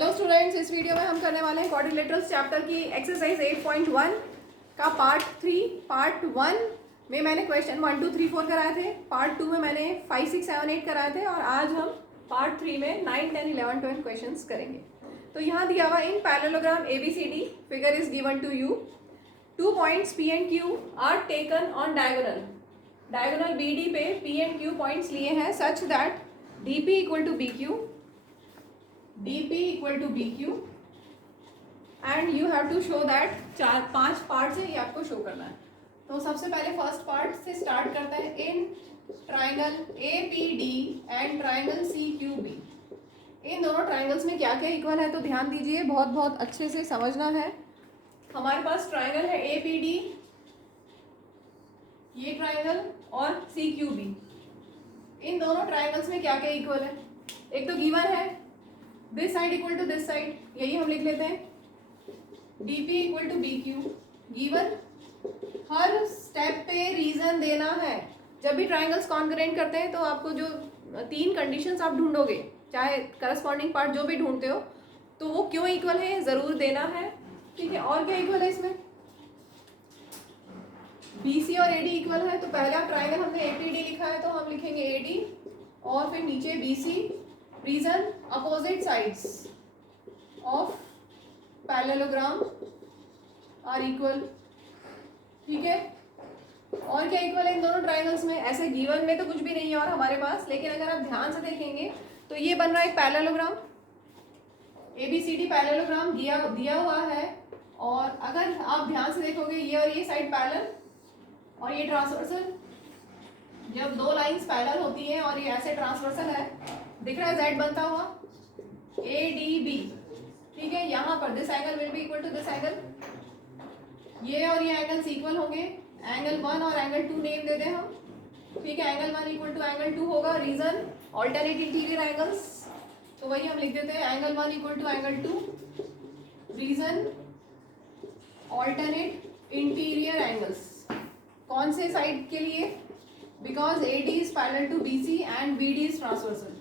Hello students, इस video में हम करने वाले हैं क्वाड्रिलेटरल्स चैप्टर की एक्सरसाइज 8.1 का पार्ट 3। पार्ट 1 में मैंने क्वेश्चन 1, 2, 3, 4 कराए थे। पार्ट 2 में मैंने 5, 6, 7, 8 कराए थे और आज हम पार्ट 3 में 9, 10, 11, 12 क्वेश्चन करेंगे। तो यहाँ दिया हुआ in parallelogram ABCD figure is given to you. 2 points P and Q are taken on diagonal BD पे P and Q पॉइंट्स लिए हैं such that DP equal to BQ, DP equal to BQ and you have to show that 4-5 parts है, ये आपको show करना है। तो सबसे पहले फर्स्ट पार्ट से स्टार्ट करते हैं। In triangle APD and triangle CQB, इन दोनों ट्राइंगल्स में क्या क्या इक्वल है, तो ध्यान दीजिए, बहुत बहुत अच्छे से समझना है। हमारे पास ट्राइंगल है APD, ये ट्राइंगल, और CQB। इन दोनों ट्राइंगल्स में क्या क्या इक्वल है? एक तो गिवन है this side equal to this side, यही हम लिख लेते हैं DP equal to BQ। Given, हर स्टेप पे रीजन देना है। जब भी ट्राइंगल्स कॉन्करेंट करते हैं तो आपको जो 3 कंडीशंस आप ढूंढोगे, चाहे करस्पॉन्डिंग पार्ट जो भी ढूंढते हो, तो वो क्यों इक्वल है जरूर देना है। ठीक है, और क्या इक्वल है इसमें? BC और AD इक्वल है, तो पहला ट्राइंगल हमने APD लिखा है तो हम लिखेंगे AD और फिर नीचे BC। Reason, opposite sides of parallelogram are equal. ठीक है, और क्या इक्वल है इन दोनों ट्राइंगल्स में? ऐसे गिवन में तो कुछ भी नहीं है और हमारे पास, लेकिन अगर आप ध्यान से देखेंगे तो ये बन रहा है एक पैरेललोग्राम, ABCD पैरेललोग्राम दिया हुआ है। और अगर आप ध्यान से देखोगे, ये और ये साइड पैरेलल और ये ट्रांसवर्सल। जब दो लाइंस पैरेलल होती हैं और ये ऐसे ट्रांसवर्सल है, दिख रहा है Z बनता हुआ ADB। ठीक है, यहाँ पर this angle will be equal to this angle, ये और ये एंगल्स इक्वल होंगे। एंगल 1 और एंगल 2 नेम दे दें हम। ठीक है, एंगल 1 इक्वल टू एंगल 2 होगा। रीजन, ऑल्टरनेट इंटीरियर एंगल्स, तो वही हम लिख देते हैं angle 1 equal to angle 2। Reason, alternate interior angles. कौन से साइड के लिए? Because AD is parallel to BC and BD is transversal.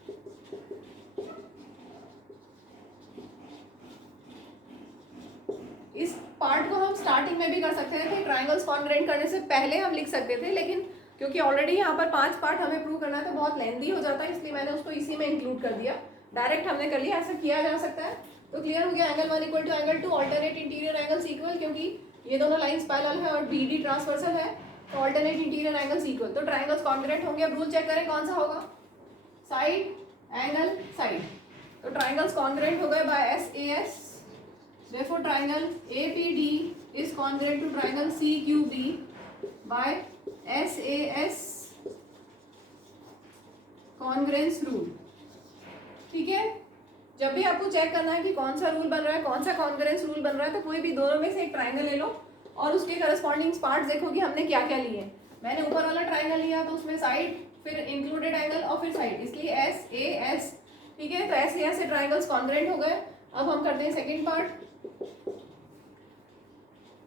इस पार्ट को हम स्टार्टिंग में भी कर सकते थे, ट्राइंगल्स कॉन्ग्रुएंट करने से पहले हम लिख सकते थे, लेकिन क्योंकि ऑलरेडी यहाँ पर 5 पार्ट हमें प्रूव करना है तो बहुत लेंदी हो जाता है, इसलिए मैंने उसको इसी में इंक्लूड कर दिया। डायरेक्ट हमने कर लिया, ऐसा किया जा सकता है। तो क्लियर हो गया, angle 1 equal to angle 2, alternate interior angles equal, क्योंकि ये दोनों लाइंस पैरेलल है और BD ट्रांसवर्सल है, तो ऑल्टरनेट इंटीरियर एंगल्स इक्वल, तो ट्राइंगल्स कॉन्ग्रुएंट होंगे। अब रूल चेक करें कौन सा होगा, साइड एंगल साइड। तो ट्राइंगल्स कॉन्ग्रुएंट हो गए bye SAS। Therefore, triangle APD is congruent to triangle CQB by SAS congruence rule। ठीक है, जब भी आपको चेक करना है कि कौन सा रूल बन रहा है, कौन सा कॉन्ग्रुएंस रूल बन रहा है, तो कोई भी दोनों में से एक ट्राइंगल ले लो और उसके करस्पॉन्डिंग पार्ट्स देखो कि हमने क्या क्या लिए। मैंने ऊपर वाला ट्राइंगल लिया तो उसमें साइड, फिर इंक्लूडेड एंगल और फिर साइड, इसलिए SAS। ठीक है, तो SAS से ट्राइंगल्स कॉन्ग्रुएंट हो गए। अब हम करते हैं सेकेंड पार्ट।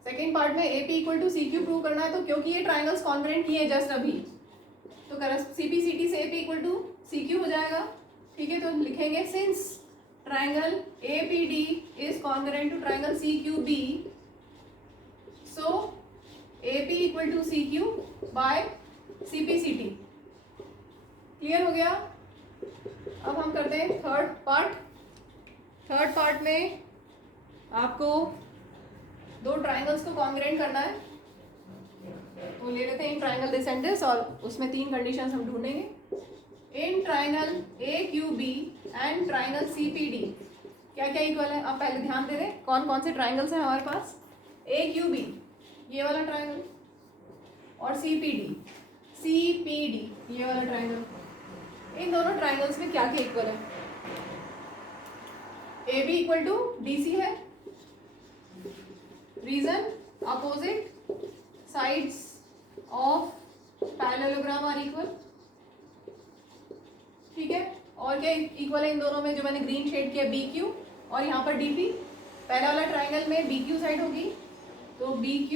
सेकेंड पार्ट में AP equal to CQ prove करना है, तो क्योंकि ये ट्राइंगल्स कॉन्ग्रुएंट किए जस्ट अभी, तो CPCT से AP इक्वल टू CQ हो जाएगा। ठीक है, तो लिखेंगे since triangle APD is congruent to triangle CQB, so AP equal to CQ by CPCT। Clear हो गया? अब हम करते हैं थर्ड पार्ट। थर्ड पार्ट में आपको दो ट्राइंगल्स को कॉन्ग्रुएंट करना है, तो ले लेते हैं in triangle this and this, और उसमें 3 कंडीशंस हम ढूंढेंगे। In triangle AQB and triangle CPD क्या क्या इक्वल है? आप पहले ध्यान दे दें कौन कौन से ट्राइंगल्स हैं हमारे पास। AQB ये वाला ट्राइंगल, और CPD ये वाला ट्राइंगल। इन दोनों ट्राइंगल्स में क्या क्या इक्वल है? AB इक्वल टू DC है। Reason, opposite sides of parallelogram are equal. ठीक है, और क्या इक्वल है इन दोनों में जो मैंने ग्रीन शेड किया? BQ और यहाँ पर DP। पहला वाला ट्राइंगल में BQ साइड होगी, तो BQ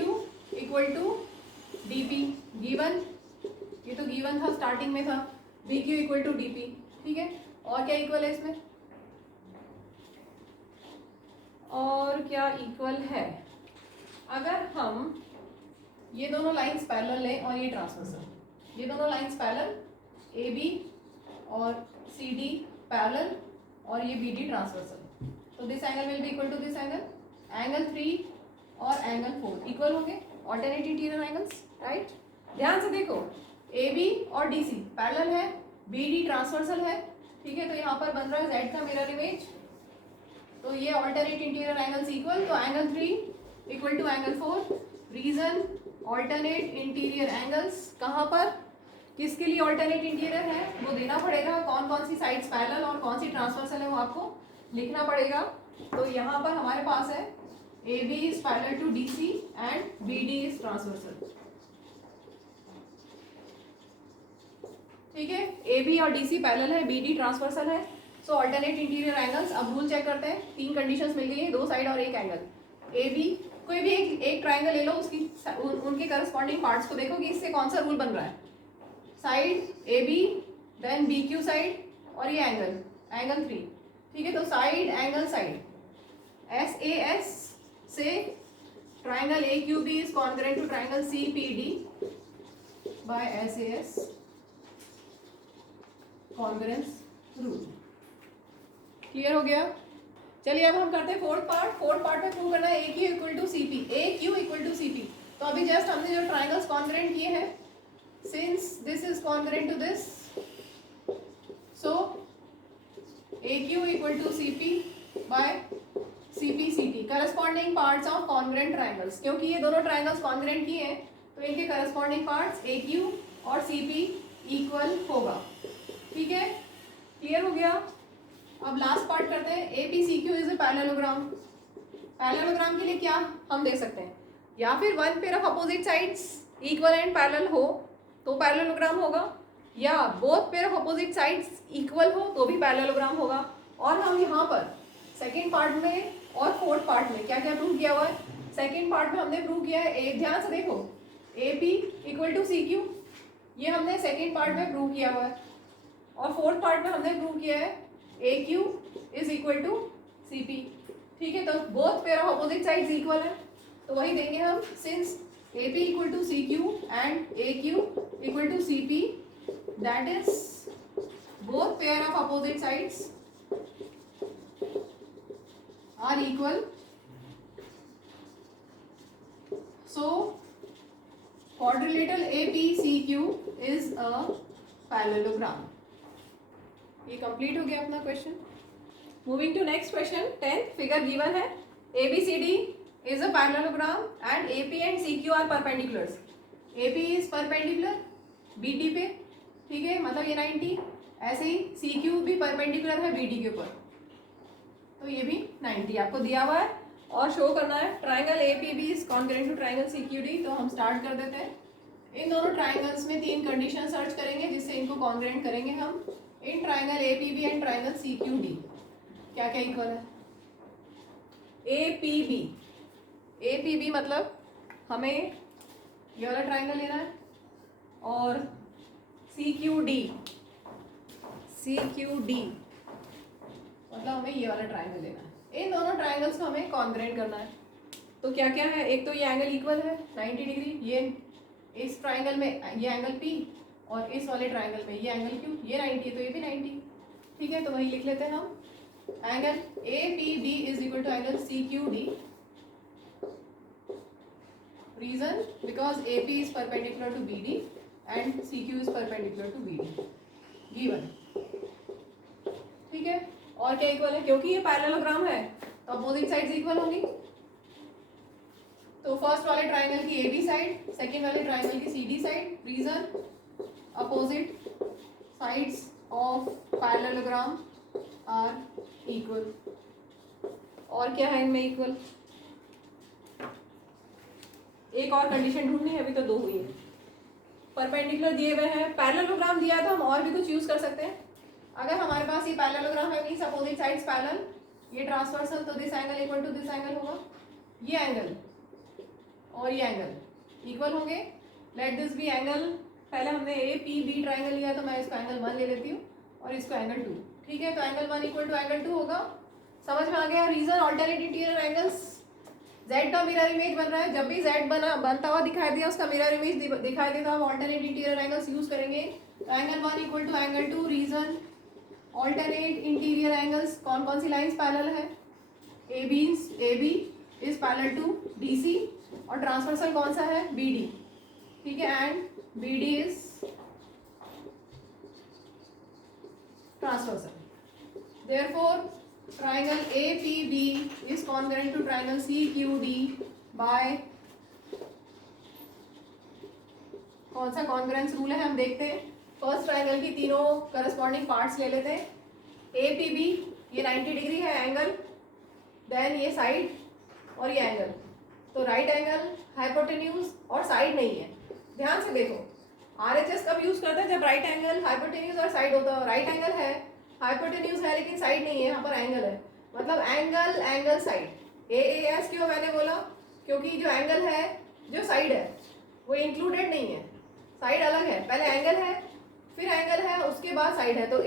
equal to DP। Given, ये तो गिवन था, स्टार्टिंग में था, BQ इक्वल टू DP। ठीक है, और क्या इक्वल है इसमें? क्या इक्वल है? अगर हम ये दोनों लाइंस पैरेलल लें और ये ट्रांसवर्सल, ये दोनों लाइंस पैरेलल, ए बी और सी डी पैरेलल और ये बी डी ट्रांसवर्सल, तो this angle will be equal to this angle, angle 3 और एंगल 4 इक्वल होंगे, ऑल्टरनेट इंटीरियर एंगल्स, राइट? ध्यान से देखो, ए बी और डी सी पैरेलल है, बी डी ट्रांसवर्सल है, ठीक है? तो यहाँ पर बन रहा है जेड का मिरर इमेज, तो ये ऑल्टरनेट इंटीरियर एंगल्स इक्वल, तो angle 3 equal to angle 4, reason alternate interior angles, कहाँ पर किसके लिए ऑल्टरनेट इंटीरियर है वो देना पड़ेगा, कौन कौन सी साइड्स पैरेलल और कौन सी ट्रांसवर्सल है वो आपको लिखना पड़ेगा। तो यहाँ पर हमारे पास है A B is parallel to D C and B D is transversal, ठीक है? ए बी और डी सी पैरेलल है, बी डी ट्रांसवर्सल है, सो ऑल्टरनेट इंटीरियर एंगल्स। अब रूल चेक करते हैं, 3 कंडीशंस मिल गई है, 2 साइड और एक एंगल। ए बी कोई भी एक ट्राइंगल ले लो, उसकी उनके करस्पॉन्डिंग पार्ट्स को देखो कि इससे कौन सा रूल बन रहा है, side A B then B Q side और ये एंगल 3, ठीक है? तो side angle side S A S से triangle A Q B is congruent to triangle C P D by S A S congruence rule. Clear हो गया? चलिए अब हम करते हैं फोर्थ पार्ट में प्रूव करना है A Q equal to C P, A Q equal to C P. तो अभी जस्ट हमने जो ट्राइंगल्स कॉन्ग्रुएंट किए हैं, since this is congruent to this, so A Q equal to C P by C P C T, corresponding parts of congruent triangles. क्योंकि ये दोनों triangles congruent किए हैं तो इनके करस्पॉन्डिंग पार्ट्स ए क्यू और सी पी इक्वल होगा, ठीक है? क्लियर हो गया? अब लास्ट पार्ट करते हैं, A P C Q is a parallelogram. Parallelogram के लिए क्या हम दे सकते हैं, या फिर one pair of opposite sides equal and parallel हो तो पैरेललोग्राम होगा, या both pair of opposite sides equal हो तो भी पैरेललोग्राम होगा। और हम यहाँ पर सेकेंड पार्ट में और फोर्थ पार्ट में क्या क्या प्रूव किया हुआ है? सेकेंड पार्ट में हमने प्रूव किया है, ध्यान से देखो, A P equal to C Q, ये हमने सेकेंड पार्ट में प्रूव किया हुआ है, और फोर्थ पार्ट में हमने प्रूव किया है A Q is equal to C P, ठीक है? तो both pair of opposite sides equal है, तो वही देंगे हम, since A P equal to C Q and A Q equal to C P, that is both pair of opposite sides are equal, so quadrilateral APCQ is a parallelogram। ये complete हो गया अपना question. Moving to next question 10, figure given है, ABCD is a parallelogram and AP and CQ are perpendiculars। AP is perpendicular BD पे, ठीक है? मतलब ये 90, ऐसे ही CQ भी परपेंडिकुलर है BD के ऊपर, तो ये भी 90 आपको दिया हुआ है और शो करना है triangle APB is congruent to triangle CQD। तो हम स्टार्ट कर देते हैं। इन दोनों ट्राइंगल्स में 3 कंडीशन सर्च करेंगे जिससे इनको कॉन्ग्रुएंट करेंगे हम। In triangle APB and triangle CQD क्या क्या इक्वल है? APB मतलब हमें ये वाला ट्राइंगल लेना है, और CQD मतलब हमें ये वाला ट्राइंगल लेना है। इन दोनों ट्राइंगल्स को हमें कॉन्ग्रुएंट करना है। तो क्या क्या है, एक तो ये एंगल इक्वल है 90 डिग्री, ये इस ट्राइंगल में ये एंगल P और इस वाले ट्राइंगल में ये एंगल Q, ये 90 तो ये भी 90, ठीक है? तो वही लिख लेते हैं हम, angle APB is equal to angle CQD। Reason because AP is perpendicular to BD and CQ is perpendicular to BD, given, ठीक है? और क्या इक्वल है, क्योंकि ये पैरेललोग्राम है तो अपोजिट साइड्स इक्वल होंगी। तो फर्स्ट वाले ट्राइंगल की AB साइड, सेकंड वाले ट्राइंगल की CD side. Reason opposite sides of parallelogram are equal. और क्या है इनमें इक्वल? एक और कंडीशन ढूंढनी है, अभी तो 2 हुई है। परपेंडिकुलर दिए हुए हैं, पैरेललोग्राम दिया है तो हम और भी कुछ यूज कर सकते हैं। अगर हमारे पास ये पैरेललोग्राम है, मींस अपोजिट साइड्स पैरेलल, ये ट्रांसवर्सल, तो this angle equal to this angle होगा, ये एंगल और ये एंगल इक्वल होंगे। लेट दिस बी एंगल, पहले हमने APB ट्राइंगल लिया तो मैं इसको एंगल 1 ले लेती हूँ और इसको एंगल 2, ठीक है? तो एंगल 1 इक्वल टू एंगल 2 होगा। समझ में आ गया? Reason alternate interior angles Z का मिरर इमेज बन रहा है, जब भी Z बनता हुआ दिखाई दिया, उसका मिरर इमेज दिखाई देता, हम ऑल्टरनेट इंटीरियर एंगल्स यूज करेंगे। Angle 1 equal to angle 2, reason alternate interior angles, कौन कौन सी लाइंस पैरेलल है, A B is parallel to DC, और ट्रांसवर्सल कौन सा है, BD, ठीक है, and BD is transversal. Therefore, triangle APB is congruent to triangle CQD by कौन सा कॉन्ग्रेंस रूल है हम देखते हैं। फर्स्ट ट्राइंगल की तीनों करस्पॉन्डिंग पार्ट्स ले लेते हैं। APB ये 90 डिग्री है एंगल, देन ये साइड और ये एंगल, तो राइट एंगल, हाइपोटेन्यूज और साइड नहीं है। ध्यान से देखो, RHS कब यूज करता है, जब राइट एंगल, हाइपोटेन्यूज और साइड होता है। राइट एंगल है, हाइपोटेन्यूज है, लेकिन साइड नहीं है, यहाँ पर एंगल है, मतलब एंगल साइड। AAS क्यों मैंने बोला, क्योंकि जो एंगल है, जो साइड है, वो इंक्लूडेड नहीं है, साइड अलग है, पहले एंगल है, फिर एंगल है, उसके बाद साइड है, तो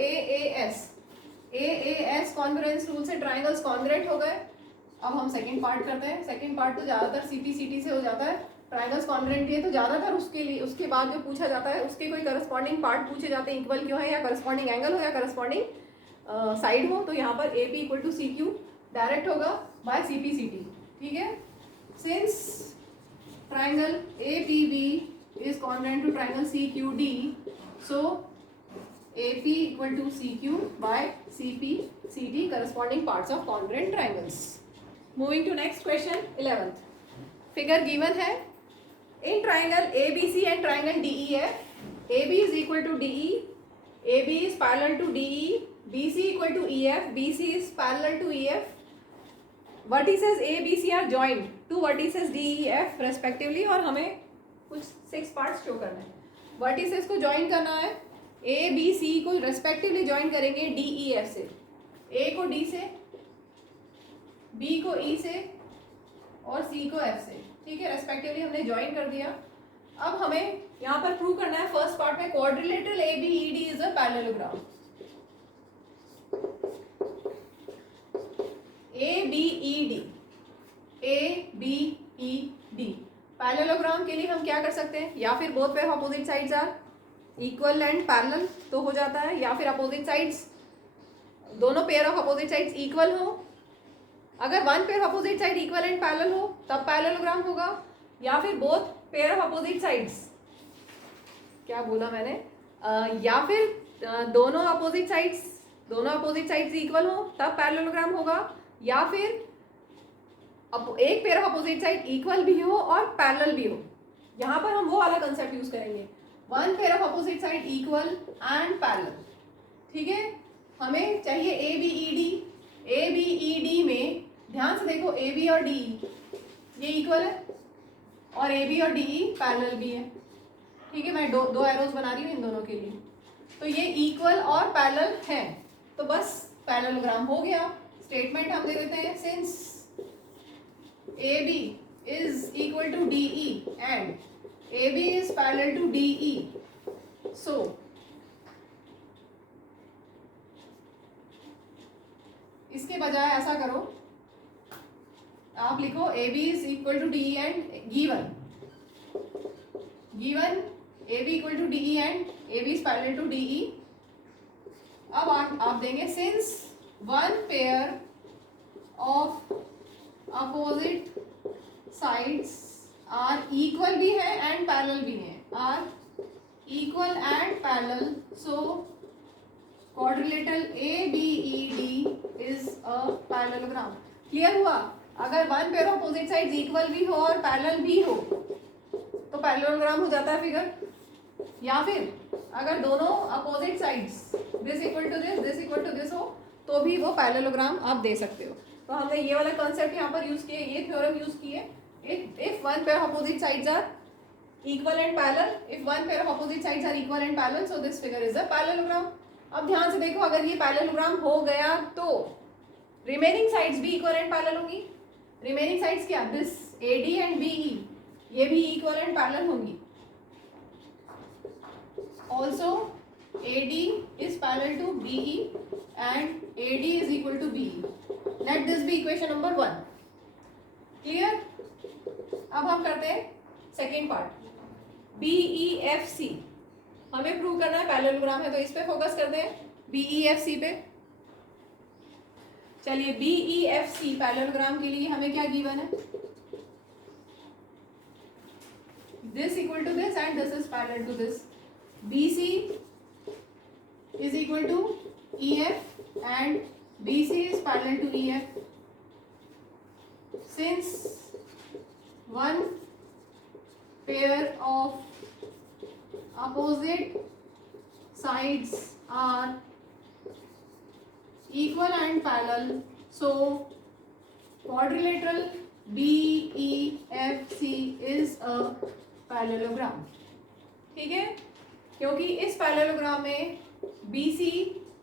AAS कॉन्ग्रुएंस रूल से ट्राइंगल्स कॉन्ग्रुएंट हो गए। अब हम सेकंड पार्ट करते हैं। सेकंड पार्ट तो ज़्यादातर CPCT से हो जाता है, ट्राइंगल्स कॉन्ग्रुएंट है तो ज़्यादातर उसके लिए, उसके बाद जो पूछा जाता है उसके कोई करस्पॉन्डिंग पार्ट पूछे जाते हैं, इक्वल क्यों है, या करस्पॉन्डिंग एंगल हो, या करस्पॉन्डिंग साइड हो, तो यहाँ पर AP equal to CQ direct होगा बाय CPCT, ठीक है। Since triangle APB is congruent to triangle CQD, so AP equal to CQ by CPCT, corresponding parts of congruent triangles. Moving to next question, 11th. Figure given है, in triangle ABC and triangle DEF, AB is equal to DE, AB is parallel to DE, BC equal to EF, BC is parallel to EF. Vertices A, B, C are joined to vertices D, E, F respectively, और हमें कुछ 6 parts show करना है। Vertices को join करना है, A, B, C को respectively join करेंगे D, E, F से, A को D से, B को E से और C को F से, ठीक है, रेस्पेक्टिवली हमने ज्वाइन कर दिया। अब हमें यहाँ पर प्रूव करना है फर्स्ट पार्ट में, quadrilateral ABED is a parallelogram. ABED parallelogram के लिए हम क्या कर सकते हैं, या फिर both pair opposite sides are equal and parallel तो हो जाता है, या फिर अपोजिट साइड्स, दोनों pair of opposite sides equal हो। अगर one pair of opposite side equal and parallel हो तब पैरेललोग्राम होगा, या फिर both pair of opposite sides, क्या बोला मैंने, या फिर दोनों अपोजिट साइड्स इक्वल हो तब पैरेललोग्राम होगा, या फिर एक pair of opposite side equal भी हो और पैरेलल भी हो। यहाँ पर हम वो वाला कंसेप्ट यूज करेंगे, one pair of opposite side equal and parallel, ठीक है। हमें चाहिए ABED में ध्यान से देखो, AB और DE ये इक्वल है और AB और DE पैरेलल भी है, ठीक है। मैं दो एरोज बना रही हूँ इन दोनों के लिए, तो ये इक्वल और पैरेलल है, तो बस पैरेललोग्राम हो गया। स्टेटमेंट हम दे देते हैं, since AB is equal to DE and AB is parallel to DE, so इसके बजाय ऐसा करो, आप लिखो AB is equal to DE and given AB equal to DE and AB is parallel to DE। अब आप देंगे since one pair of opposite sides are equal भी है एंड पैरेलल भी है, are equal and parallel, so quadrilateral ABED is a parallelogram. Clear हुआ? अगर one pair of opposite sides equal भी हो और पैरेलल भी हो तो पैरेललोग्राम हो जाता है फिगर, या फिर अगर दोनों opposite sides this equal to this हो तो भी वो पैरेललोग्राम आप दे सकते हो। तो हमने ये वाला कॉन्सेप्ट यहाँ पर यूज किए, ये थ्योरम यूज किए, if one pair of opposite sides are equal and parallel, if one pair of opposite sides are equal and parallel, so this figure is a parallelogram. अब ध्यान से देखो, अगर ये पैरेललोग्राम हो गया तो रिमेनिंग साइड्स भी इक्वल एंड पैरेलल होंगी। रिमेनिंग साइड्स क्या, दिस AD एंड BE ये भी इक्वल एंड पैरेलल होंगी। Also AD is parallel to BE and AD is equal to BE. Let this be equation number 1. Clear? अब हम करते हैं सेकेंड पार्ट, BEFC। हमें प्रूव करना है पैरेललोग्राम है, तो इस पे फोकस करते हैं, BEFC पे। चलिए BEFC पैरेललोग्राम के लिए हमें क्या गिवन है, this equal to this and this is parallel to this, BC is equal to EF and BC is parallel to EF. Since one pair of opposite sides are equal and parallel, so quadrilateral BEFC is a parallelogram. ठीक है, क्योंकि इस parallelogram में BC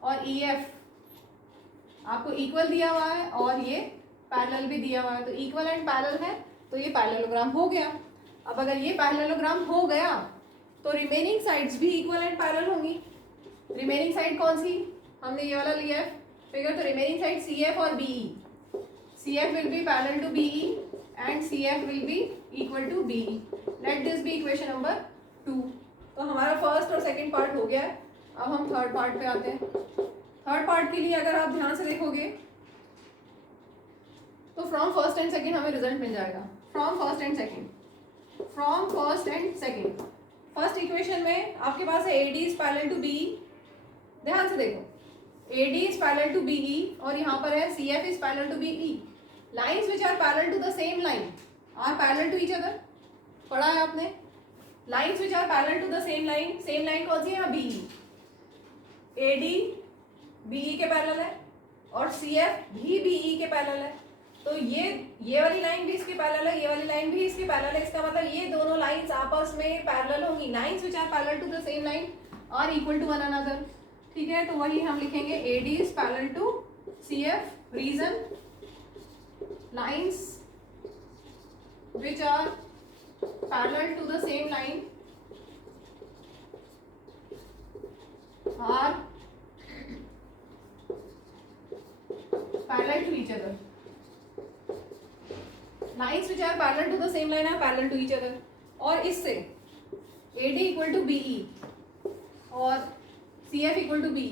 और EF आपको equal दिया हुआ है और ये पैरेलल भी दिया हुआ है, तो इक्वल एंड पैरेलल है तो ये पैरेललोग्राम हो गया। अब अगर ये पैरेललोग्राम हो गया तो रिमेनिंग साइड्स भी इक्वल एंड पैरेलल होंगी। रिमेनिंग साइड कौन सी, हमने ये वाला लिया है फिगर, तो रिमेनिंग साइड CF और BE, CF will be parallel to BE and CF will be equal to BE। Let this be equation number 2। तो हमारा फर्स्ट और सेकंड पार्ट हो गया है। अब हम थर्ड पार्ट पे आते हैं। थर्ड पार्ट के लिए अगर आप ध्यान से देखोगे तो फ्रॉम फर्स्ट एंड सेकंड हमें रिजल्ट मिल जाएगा। From first and second, first equation में आपके पास है AD is parallel to BE। ध्यान से देखो, AD is parallel to BE और यहाँ पर है CF is parallel to BE। Lines which are parallel to the same line are parallel to each other. पढ़ा है आपने, lines which are parallel to the same line कौन सी है, BE। AD BE के पैरेलल है और CF भी BE के पैरेलल है, तो ये वाली लाइन भी इसके पैरेलल है, ये वाली लाइन भी इसके पैरेलल है। इसका मतलब ये दोनों लाइंस आपस में पैरेलल होंगी। Lines which are parallel to the same line are equal to one another. ठीक है, तो वही हम लिखेंगे AD is parallel to CF। Reason, lines which are parallel to the same line are parallel to each other. Lines which are parallel to the same line are parallel to each other. और इससे AD equal to BE और CF equal to BE,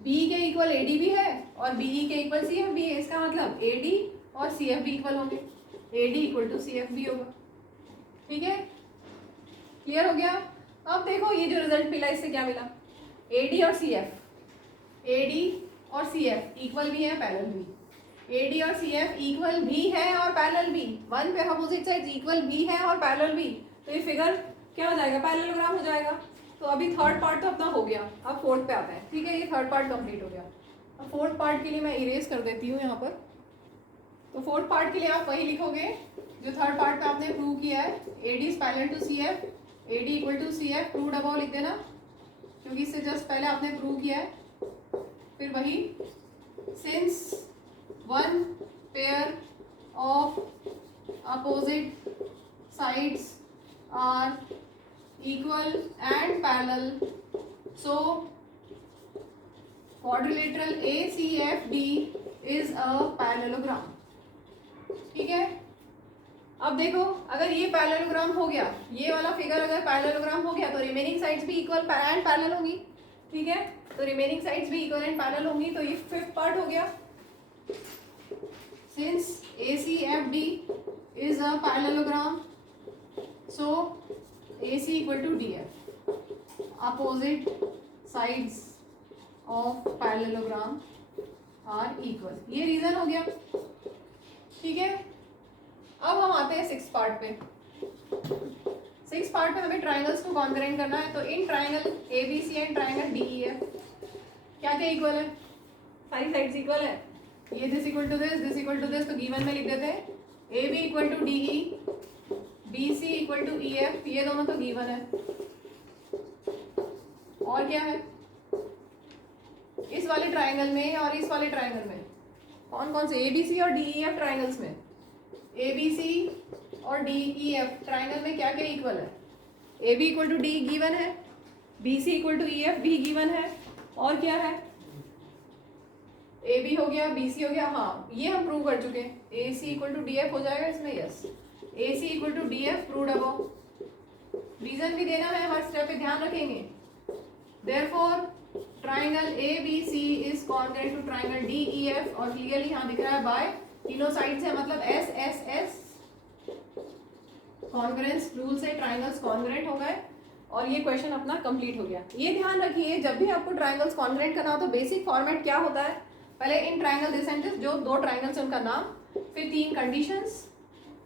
BE के equal AD भी है और BE के equal CF भी है। इसका मतलब AD और CF भी इक्वल होंगे, AD इक्वल टू CF भी होगा। ठीक है, क्लियर हो गया? अब देखो ये जो रिजल्ट मिला इससे क्या मिला, AD और CF इक्वल भी है पैरेलल भी। AD और CF इक्वल भी है और पैरेलल भी, वन पे अपोजिट साइड्स इक्वल भी है और पैरेलल भी, तो ये फिगर क्या हो जाएगा, पैरेललोग्राम हो जाएगा। तो अभी थर्ड पार्ट तो अपना हो गया, अब फोर्थ पे आता है। ठीक है, ये थर्ड पार्ट कंप्लीट हो गया। अब फोर्थ पार्ट के लिए मैं इरेज कर देती हूँ यहाँ पर। तो फोर्थ पार्ट के लिए आप वही लिखोगे जो थर्ड पार्ट पे आपने प्रूव किया है, AD is parallel to CF, AD equal to CF proved above लिख देना, क्योंकि इससे जस्ट पहले आपने प्रूव किया है। फिर वही, since one pair of opposite sides are equal and parallel, so quadrilateral ACFD is a parallelogram। ठीक है, अब देखो अगर ये पैरेललोग्राम हो गया, ये वाला फिगर अगर पैरेललोग्राम हो गया तो रिमेनिंग साइड्स भी इक्वल एंड पैरेलल होंगी। ठीक है, तो रिमेनिंग साइड्स भी इक्वल एंड पैरेलल होंगी, तो ये फिफ्थ पार्ट हो गया। Since ACFD is a parallelogram, so AC equal to DF, opposite sides of parallelogram are equal। ये रीजन हो गया। ठीक है, अब हम आते हैं सिक्स पार्ट पे। सिक्स पार्ट पे हमें ट्राइंगल्स को कॉन्करेंट करना है। तो in triangle ABC and triangle DEF क्या क्या इक्वल है, सारी साइड्स इक्वल है। ये this equal to this equal to this, तो गिवन में लिख देते हैं AB equal to DE, BC equal to EF, ये दोनों तो गिवन है। और क्या है, इस वाले ट्राइंगल में और इस वाले ट्राइंगल में कौन कौन से, ABC और DEF ट्राइंगल्स में, ABC और DEF ट्राइंगल में क्या क्या इक्वल है, AB equal to D given है, BC इक्वल टू EF भी गिवन है, और क्या है, ए बी हो गया, बी सी हो गया, हाँ ये हम प्रूव कर चुके हैं, A C equal to D F हो जाएगा इसमें, yes A C equal to D F proved above. Reason भी देना है, हर स्टेप पे ध्यान रखेंगे। Therefore triangle A B C is congruent to triangle D E F, और क्लियरली यहाँ दिख रहा है बाय, तीनों साइड से मतलब S S S, congruence rule से ट्राइंगल्स कॉन्ग्रुएंट हो गए, और ये क्वेश्चन अपना कंप्लीट हो गया। ये ध्यान रखिए जब भी आपको ट्राइंगल्स कॉन्ग्रुएंट करना हो तो बेसिक फॉर्मेट क्या होता है, पहले in triangle this and this, जो दो ट्राइंगल्स उनका नाम, फिर तीन कंडीशंस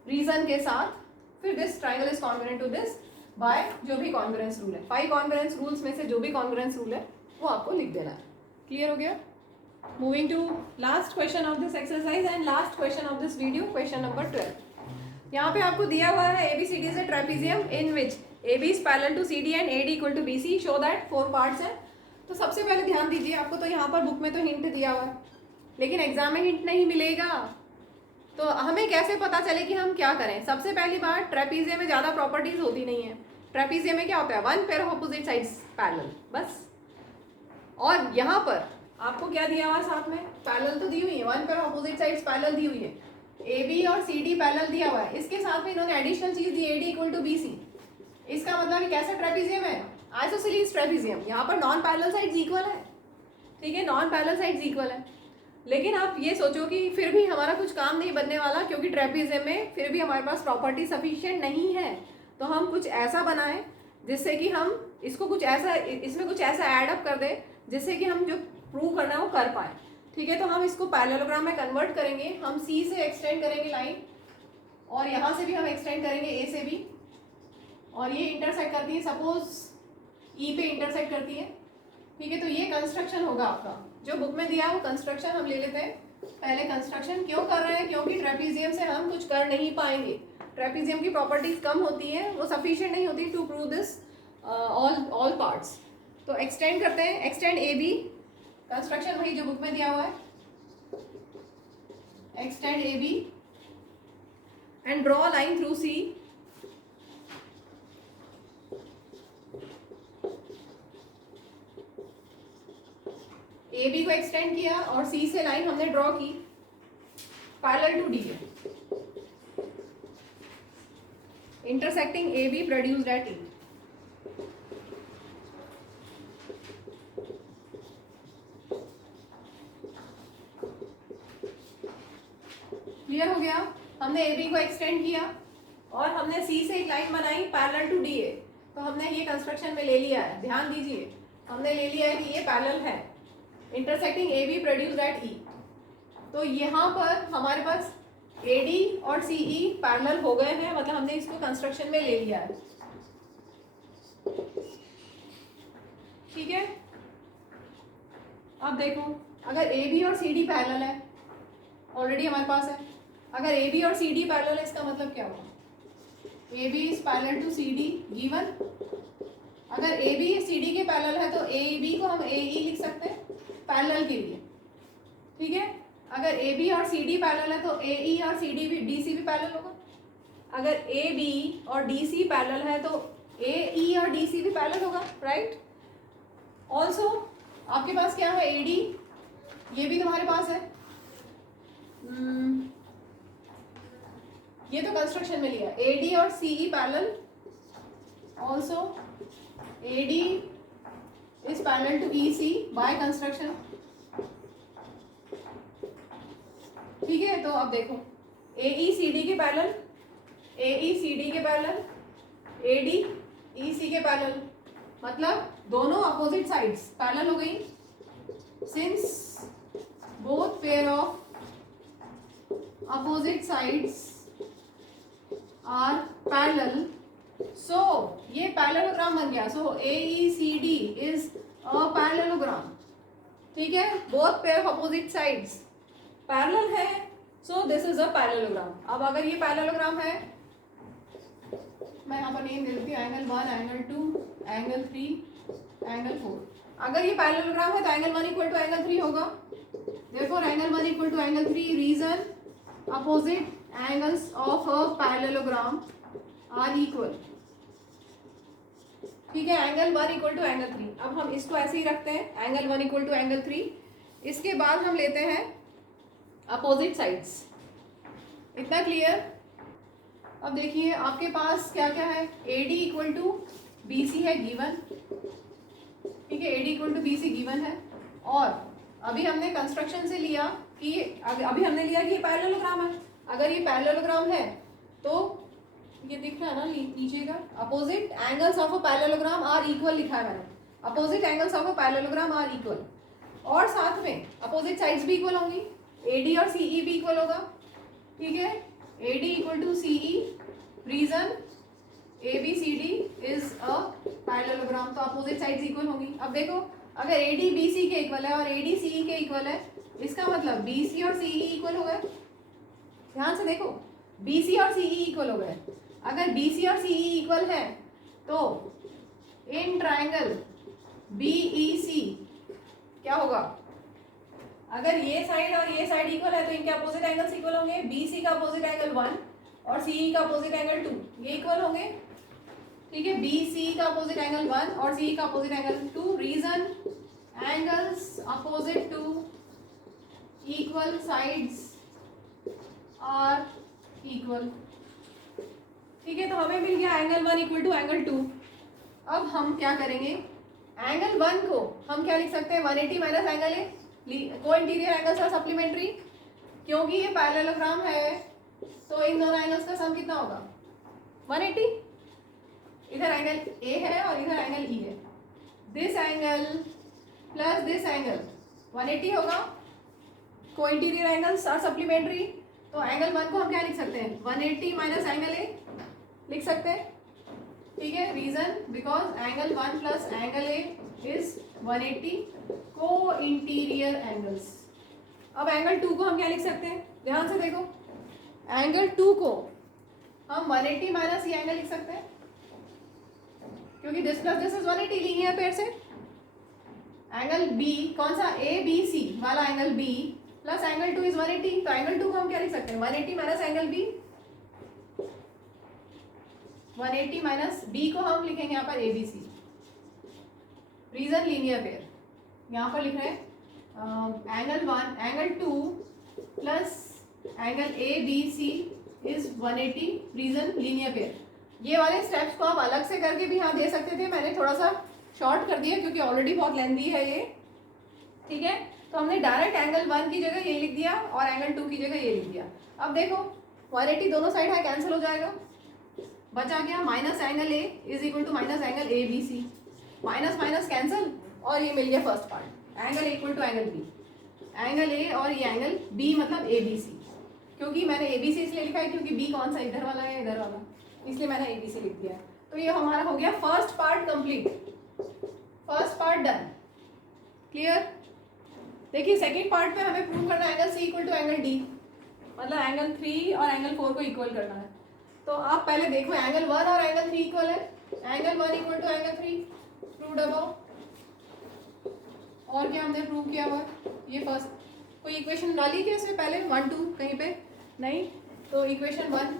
रीजन के साथ, फिर this triangle is congruent to this by जो भी कॉन्ग्रुएंस रूल है, 5 कॉन्ग्रुएंस रूल्स में से जो भी कॉन्ग्रुएंस रूल है वो आपको लिख देना है। क्लियर हो गया? Moving to last question of this exercise and last question of this video, question number 12। यहाँ पे आपको दिया हुआ है ABCD is a trapezium in which AB is parallel to CD and AD equal to BC, show that 4 parts है। तो सबसे पहले ध्यान दीजिए, आपको तो यहाँ पर बुक में तो हिंट दिया हुआ है, लेकिन एग्जाम में हिंट नहीं मिलेगा, तो हमें कैसे पता चले कि हम क्या करें। सबसे पहली बात, ट्रेपेजियम में ज़्यादा प्रॉपर्टीज होती नहीं है। ट्रेपेजियम में क्या होता है, one pair of opposite sides parallel बस। और यहाँ पर आपको क्या दिया हुआ साथ में, पैरेलल तो दी हुई है, one pair of opposite sides parallel दी हुई है, AB और CD पैरेलल दिया हुआ है, इसके साथ में इन्होंने एडिशनल चीज दी AD इक्वल टू BC। इसका मतलब ये कैसा ट्रेपेजियम है, आइसोसेलेस ट्रेपेजियम। यहाँ पर नॉन पैरेलल साइड्स इक्वल है, ठीक है, नॉन पैरेलल साइड्स इक्वल है। लेकिन आप ये सोचो कि फिर भी हमारा कुछ काम नहीं बनने वाला, क्योंकि ट्रेपेजियम में फिर भी हमारे पास प्रॉपर्टी सफिशिएंट नहीं है। तो हम कुछ ऐसा बनाएं जिससे कि हम इसको कुछ ऐसा, इसमें कुछ ऐसा ऐड अप कर दें जिससे कि हम जो प्रूव करना है वो कर पाए, ठीक है। तो हम इसको पैरेललोग्राम में कन्वर्ट करेंगे, हम C से एक्सटेंड करेंगे लाइन, और यहाँ से भी हम एक्सटेंड करेंगे A से भी, और ये इंटरसेक्ट करती है, सपोज E पे इंटरसेक्ट करती है, ठीक है। तो ये कंस्ट्रक्शन होगा आपका, जो बुक में दिया है वो कंस्ट्रक्शन हम ले लेते हैं। पहले कंस्ट्रक्शन क्यों कर रहे हैं, क्योंकि ट्रेपेजियम से हम कुछ कर नहीं पाएंगे, ट्रेपेजियम की प्रॉपर्टीज कम होती है, वो सफिशिएंट नहीं होती to prove this all parts. तो एक्सटेंड करते हैं, एक्सटेंड AB, कंस्ट्रक्शन वही जो बुक में दिया हुआ है, extend AB and draw line through C। AB को एक्सटेंड किया और C से लाइन हमने ड्रॉ की parallel to D, intersecting AB produced at E। Clear हो गया? हमने AB को एक्सटेंड किया और हमने C से एक लाइन बनाई पैरेलल टू DA, तो हमने ये कंस्ट्रक्शन में ले लिया है। ध्यान दीजिए, हमने ले लिया है कि ये पैरेलल है, intersecting AB produced at E। तो यहाँ पर हमारे पास AD और CE पैरेलल हो गए हैं, मतलब हमने इसको कंस्ट्रक्शन में ले लिया है, ठीक है। अब देखो, अगर AB और CD पैरेलल है, ऑलरेडी हमारे पास है, अगर AB और CD पैरेलल है, इसका मतलब क्या हुआ, AB is parallel to CD given. अगर AB CD के पैरेलल है तो AB को हम AE लिख सकते हैं पैरेलल के लिए, ठीक है। अगर AB और CD पैरेलल है तो AE और CD भी DC भी पैरेलल होगा। अगर AB और DC पैरेलल है तो AE और DC भी पैरेलल होगा, राइट। ऑल्सो आपके पास क्या है, AD, ये भी तुम्हारे पास है, ये तो कंस्ट्रक्शन में लिया, AD और CE parallel, also AD is parallel to EC by construction, ठीक है। तो अब देखो, AE CD के पैरेलल, AE CD के पैरेलल, AD EC के पैरेलल, मतलब दोनों अपोजिट साइड्स पैरेलल हो गई। Since both pair of opposite sides are parallel, so ये पैरेललोग्राम बन गया। सो AECD is a parallelogram, ठीक है। both pair of opposite sides parallel है, so this is a parallelogram। अब अगर ये पैरेललोग्राम है, मैं यहाँ पर नेम दे देती हूँ, एंगल 1, एंगल 2, एंगल 3, एंगल 4। अगर ये पैरेललोग्राम है तो एंगल 1 इक्वल टू एंगल 3 होगा, therefore angle 1 equal to angle 3। Reason, opposite angles of a parallelogram are equal, ठीक है। एंगल 1 इक्वल टू एंगल 3, अब हम इसको ऐसे ही रखते हैं, एंगल 1 इक्वल टू एंगल 3, इसके बाद हम लेते हैं अपोजिट साइड्स। इतना क्लियर? अब देखिए आपके पास क्या क्या है, AD इक्वल टू BC है गिवन, ठीक है, AD equal to BC given है। और अभी हमने कंस्ट्रक्शन से लिया कि अभी हमने लिया कि ये पैरेललोग्राम है। अगर ये पैरेललोग्राम है तो ये दिख रहा है ना नीचे का, opposite angles of a parallelogram are equal लिखा है मैंने, opposite angles of a parallelogram are equal, और साथ में अपोजिट साइड्स भी इक्वल होंगी, AD और CE भी इक्वल होगा, ठीक है, AD equal to CE, reason ABCD is a parallelogram, तो अपोजिट साइड्स इक्वल होंगी। अब देखो अगर AD BC के इक्वल है और AD CE के इक्वल है, इसका मतलब BC और CE इक्वल हो गए। ध्यान से देखो, BC और CE इक्वल हो गए। अगर BC और CE इक्वल है तो इन ट्रायंगल BEC क्या होगा, अगर ये साइड और ये साइड इक्वल है तो इनके अपोजिट एंगल्स इक्वल होंगे। BC का अपोजिट एंगल 1 और CE का अपोजिट एंगल 2, ये इक्वल होंगे, ठीक है। BC का अपोजिट एंगल 1 और CE का opposite angle 2, reason angles opposite to equal sides are equal, ठीक है। तो हमें मिल गया एंगल 1 इक्वल टू एंगल 2। अब हम क्या करेंगे, एंगल 1 को हम क्या लिख सकते हैं, 180 माइनस एंगल ए, को इंटीरियर एंगल्स आर सप्लीमेंट्री, क्योंकि ये पैरेललोग्राम है तो इन दोनों एंगल्स का सम कितना होगा 180। इधर एंगल ए है और इधर एंगल ई है, this angle plus this angle 180 होगा, को इंटीरियर एंगल्स आर सप्लीमेंट्री, तो एंगल 1 को हम क्या लिख सकते हैं 180 माइनस एंगल ए लिख सकते हैं, ठीक है। Reason because angle 1 plus angle A is 180 को इंटीरियर एंगल्स। अब एंगल 2 को हम क्या लिख सकते हैं, ध्यान से देखो, एंगल 2 को हम 180 माइनस ये एंगल लिख सकते हैं, क्योंकि this plus this is 180 linear pair से। एंगल बी कौन सा, ABC वाला angle B plus angle 2 is 180, तो एंगल 2 को हम क्या लिख सकते हैं 180 minus angle B, 180 minus B को हम लिखेंगे यहाँ पर ABC, रीजन लीनियर पेयर। यहाँ पर लिख रहे हैं angle 1 angle 2 plus angle ABC is 180, reason linear pair. ये वाले स्टेप्स को आप अलग से करके भी यहाँ दे सकते थे, मैंने थोड़ा सा शॉर्ट कर दिया क्योंकि ऑलरेडी बहुत लेंथी है ये, ठीक है। तो हमने डायरेक्ट एंगल 1 की जगह ये लिख दिया और एंगल 2 की जगह ये लिख दिया। अब देखो 180 दोनों साइड है कैंसिल हो जाएगा, बचा गया minus angle A is equal to minus angle ABC, minus minus cancel और ये मिल गया first part, angle equal to angle B, angle A और ये एंगल B मतलब ABC, क्योंकि मैंने ABC इसलिए लिखा है क्योंकि B कौन सा इधर वाला है इधर वाला, इसलिए मैंने ABC लिख दिया। तो ये हमारा हो गया first part complete, first part done, clear. देखिए सेकेंड पार्ट पे हमें प्रूव करना है angle C equal to angle D, मतलब एंगल 3 और एंगल 4 को इक्वल करना है। तो आप पहले देखो एंगल 1 और एंगल 3 इक्वल है, angle 1 equal to angle 3 proved above. और क्या हमने प्रूव किया हुआ, ये फर्स्ट, कोई इक्वेशन डाली क्या इसमें पहले 1 2 कहीं पे नहीं, तो equation 1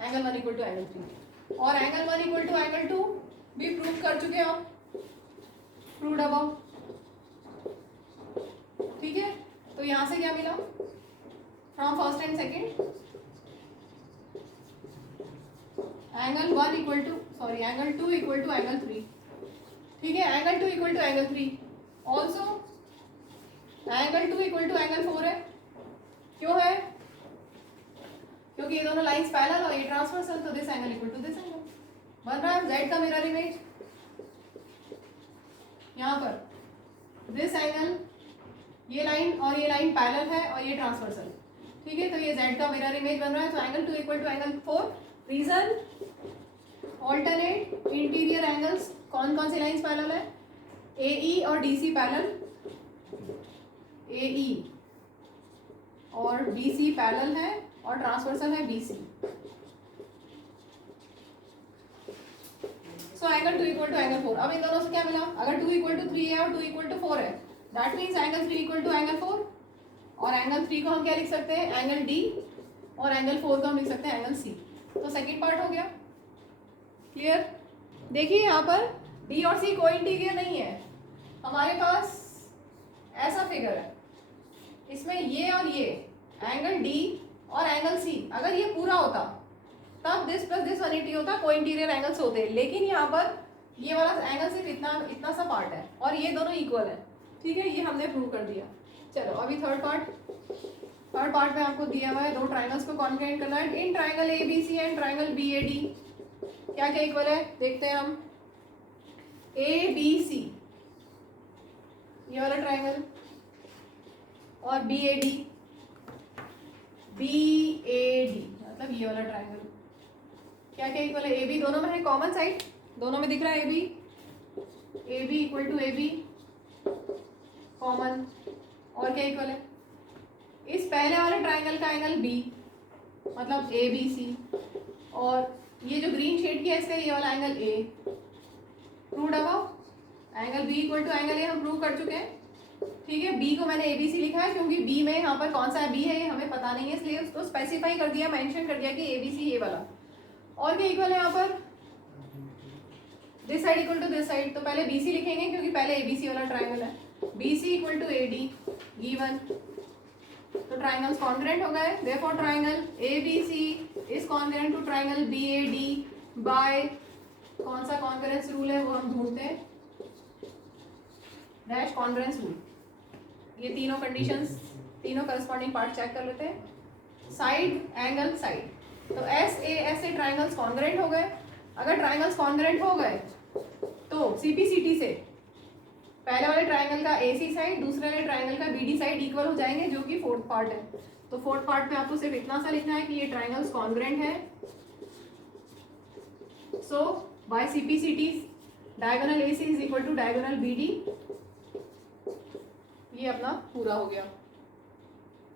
angle 1 equal to angle 3 और एंगल 1 इक्वल टू एंगल 2 भी प्रूव कर चुके हो आप, प्रूव्ड अबव, ठीक है। तो यहाँ से क्या मिला from first and second, angle 1 equal to sorry angle 2 equal to angle 3, ठीक है। Angle 2 equal to angle 3 also angle 2 equal to angle 4 है, क्यों है, क्योंकि ये दोनों लाइंस पैरेलल और ये ट्रांसवर्सल, तो this angle equal to this angle बन रहा है जेड का मिरर इमेज। यहाँ पर दिस एंगल, ये लाइन और ये लाइन पैरेलल है और ये ट्रांसवर्सल, ठीक है। तो ये जेड का मिरर इमेज बन रहा है, तो angle 2 equal to angle 4, reason alternate interior angles, कौन कौन सी लाइंस पैरेलल है, AE और DC पैरेलल, AE और DC पैरेलल है और ट्रांसवर्सल है BC। So angle 2 equal to angle 4। अब इन दोनों से क्या मिला, अगर 2 इक्वल टू 3 है और 2 इक्वल टू 4 है, that means angle 3 equal to angle 4, और एंगल 3 को हम क्या लिख सकते हैं एंगल D, और एंगल 4 को हम लिख सकते हैं एंगल C। तो सेकेंड पार्ट हो गया क्लियर। देखिए यहाँ पर D और C कोई इंटीरियर नहीं है, हमारे पास ऐसा फिगर है, इसमें ये और ये एंगल डी और एंगल सी अगर ये पूरा होता तब दिस प्लस दिस 180 होता, को इंटीरियर एंगल्स होते, लेकिन यहाँ पर ये वाला एंगल सिर्फ इतना इतना सा पार्ट है और ये दोनों इक्वल है। ठीक है, ये हमने प्रूव कर दिया। चलो अभी थर्ड पार्ट में आपको दिया हुआ है दो ट्राइंगल्स को कॉन्ग्रुएंट करना है। In triangle A B C and triangle B A D क्या क्या इक्वल है देखते हैं हम। ए बी सी ये वाला ट्राइंगल और बी ए डी मतलब ये वाला ट्राइंगल क्या क्या इक्वल है। ए बी दोनों में है कॉमन साइड, दोनों में दिख रहा है A B equal to A B common. और क्या इक्वल है, इस पहले वाले ट्राइंगल का एंगल बी मतलब ए बी सी, और ये जो ग्रीन शेड किया है इसका ये वाला angle A. Proved above angle B equal to angle A हम प्रूव कर चुके हैं। ठीक है, बी को मैंने ए बी सी लिखा है क्योंकि बी में यहाँ पर कौन सा बी है ये हमें पता नहीं है, इसलिए उसको स्पेसिफाई कर दिया, मेंशन कर दिया कि ए बी सी ये वाला। और क्या इक्वल है यहाँ पर, this side equal to this side, तो पहले बी सी लिखेंगे क्योंकि पहले ए बी सी वाला ट्राइंगल है। B C equal to A D given, तो ट्राइंगल्स कॉन्ग्रुएंट हो गए। Therefore triangle A B C is congruent to triangle B A D by कौन सा कॉन्ग्रुएंस रूल है वो हम ढूंढते हैं, डैश कॉन्ग्रुएंस रूल। ये तीनों कंडीशंस, तीनों करस्पॉन्डिंग पार्ट चेक कर लेते हैं। साइड एंगल साइड, तो एस ए ट्राइंगल्स कॉन्ग्रुएंट हो गए। अगर ट्राइंगल्स कॉन्ग्रुएंट हो गए तो सीपीसीटी से पहले वाले ट्राइंगल का एसी साइड दूसरे वाले ट्राइंगल का बीडी साइड इक्वल हो जाएंगे, जो कि फोर्थ पार्ट है। तो फोर्थ पार्ट में आपको सिर्फ इतना सा लिखना है कि ये ट्राइंगल्स कॉन्ग्रुएंट है। So by CPCT diagonal AC is equal to diagonal BD, ये अपना पूरा हो गया।